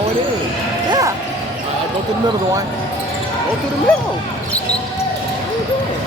Oh, it is. Yeah. Go through the middle, Dwayne. Go through the middle. What are you doing?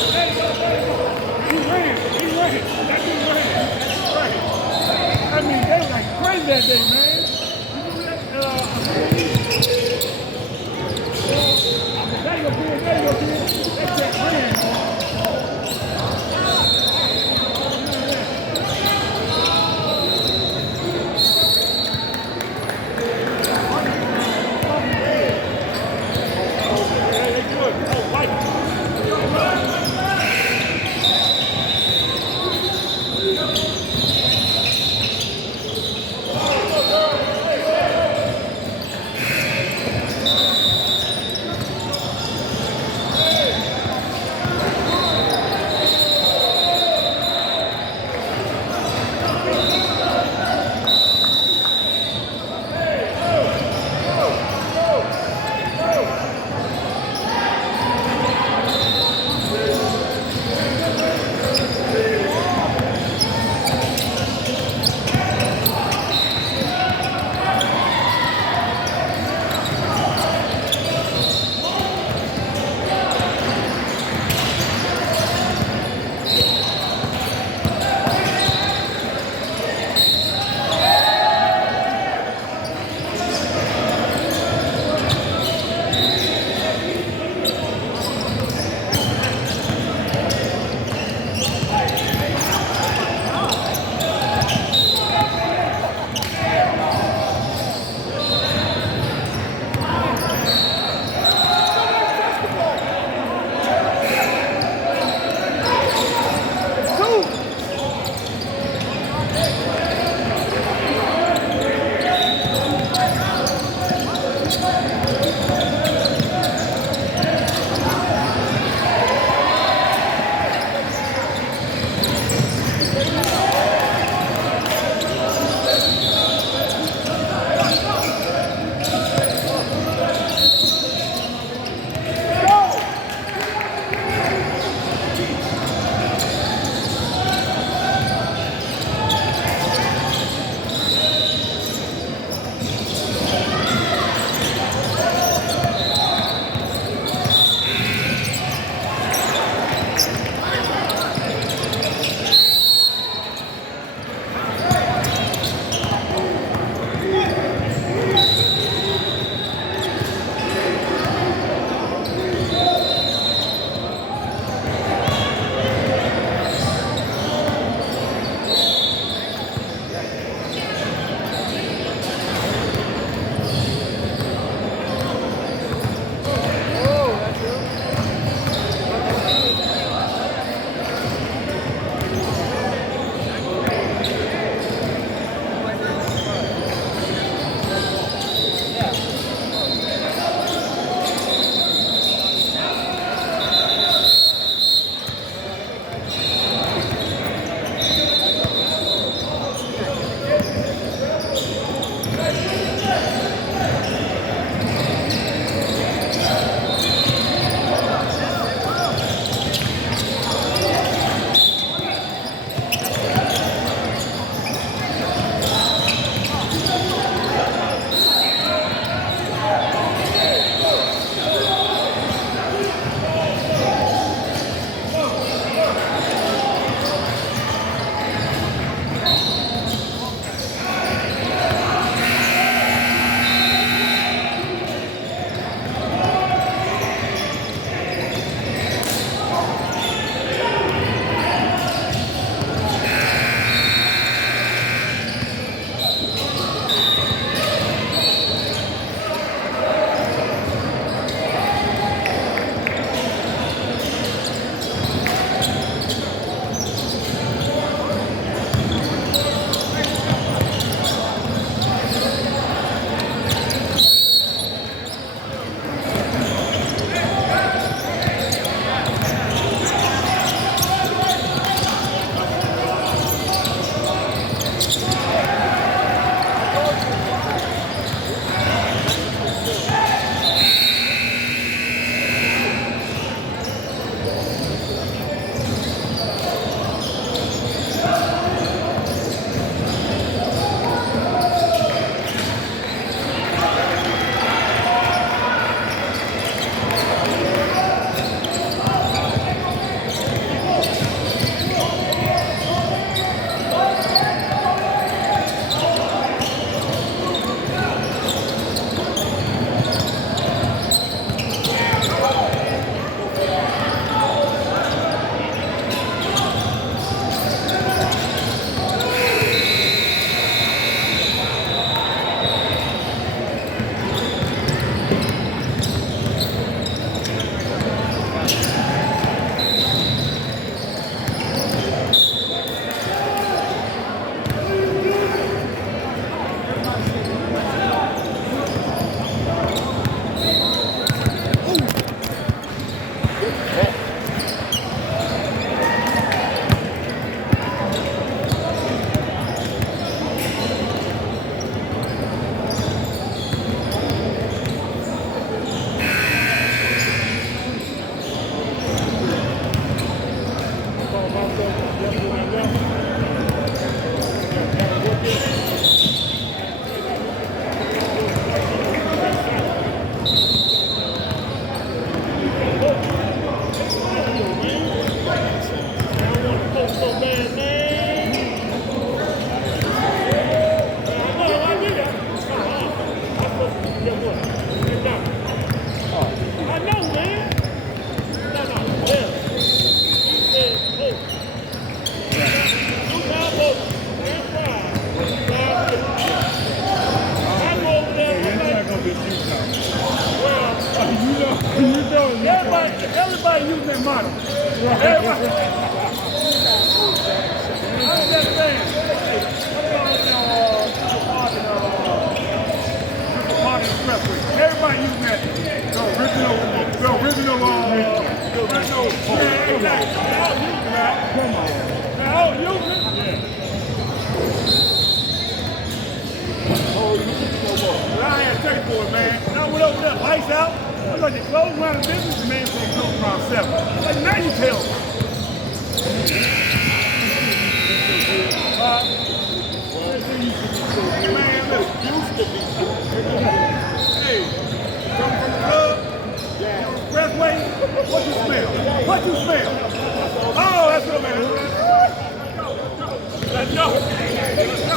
He ran. He ran. That dude ran. Right. I mean, they were like crazy that day, man. You remember that? There you go, kid. There you go, kid. That's that ran, man. They good. Oh, white. Go, Everybody using that model. Everybody. I'm just saying. Everybody using that. The original. Yeah, exactly. They're all using it. But I had to take for it, man. And I went over there, lights out. I was like, they close around the business, the man said close around 7. Like, now you tell me. Man, look, used to be. Hey, come from the club, expressway, what you smell? What you smell? Oh, that's what man. Let's go. Let's go.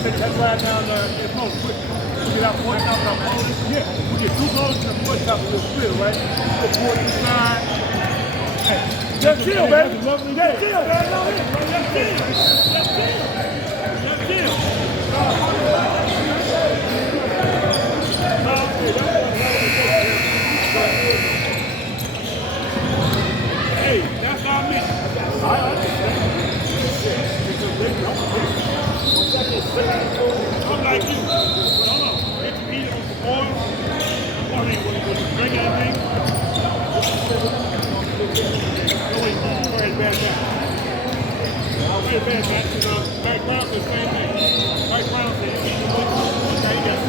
That's right down there. It's no quick. We get out point out the pole. Yeah. We get 2 goals and a push up a little split, right? Put 49. Hey. Just chill, baby. Just chill, man. Just chill. Just chill. Just chill. Hey, that's our mission. I'm like you. Hold on. Get your feet on some oil. What do you drink anything? No, wait. Where's bad back? Where's bad back? Mike Brown said the same thing. Mike Brown said, you need to look. Okay, yes.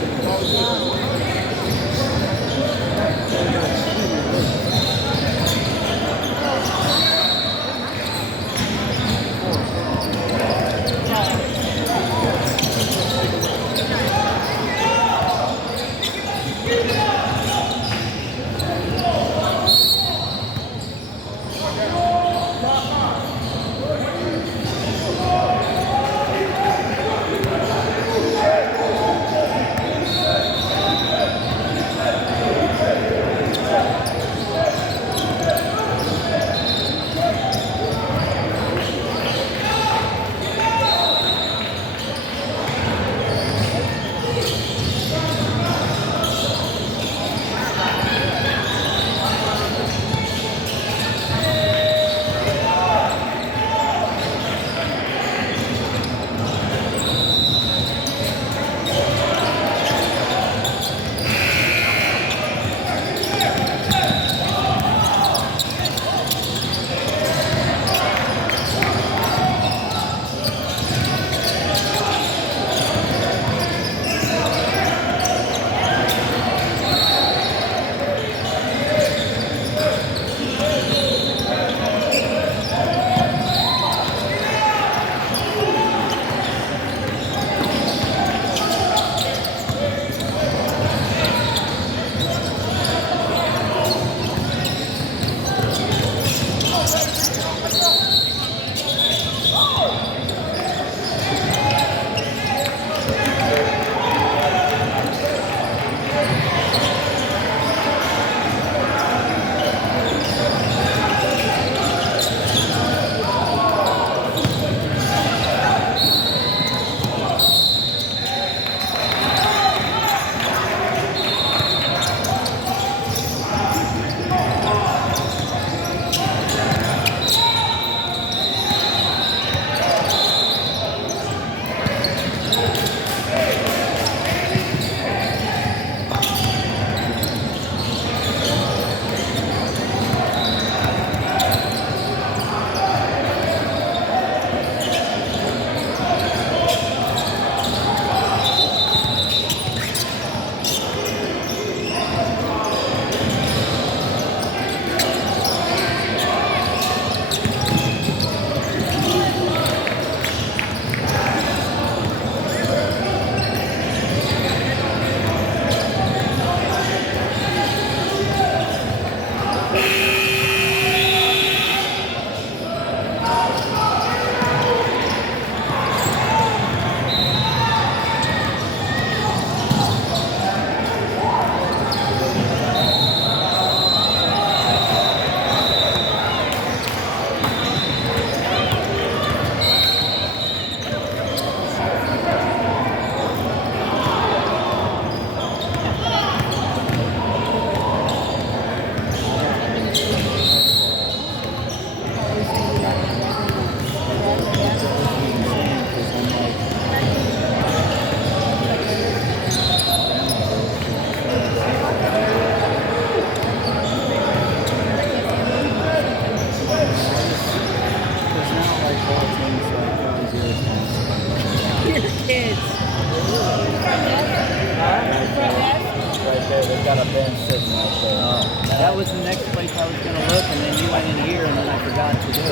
that was the next place I was going to look, and then you went in here, and then I forgot to do it. So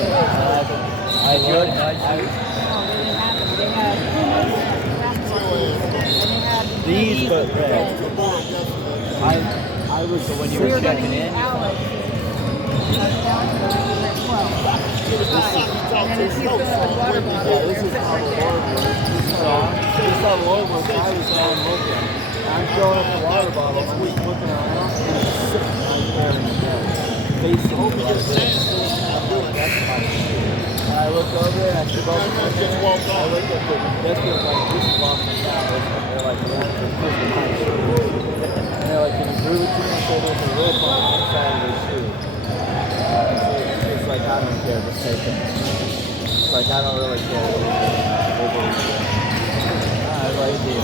I did you already looked. nudge I, you? No, they didn't have them. They had and they had These, but red. red. I was so when you We were were going to checking use in. Alex. Down to the 12. And then if you fill up the water bottle, yeah, this they're is sitting how right the there. Lord works. This is how the Lord works. I was down looking. I'm filling up the water bottle. I'm just looking around. And it's sitting right there in the bed. Facing me like this. I'm like, that's my shit. And I look over and I see both of them. I look at the biscuit like, this is Boston College. And they're like, yeah, this is my shoe. And they're like, can you prove it to me? I said, there's a rip on the inside of the shoe. It's like, I don't care, just take it. It's like, I don't really care. I like it.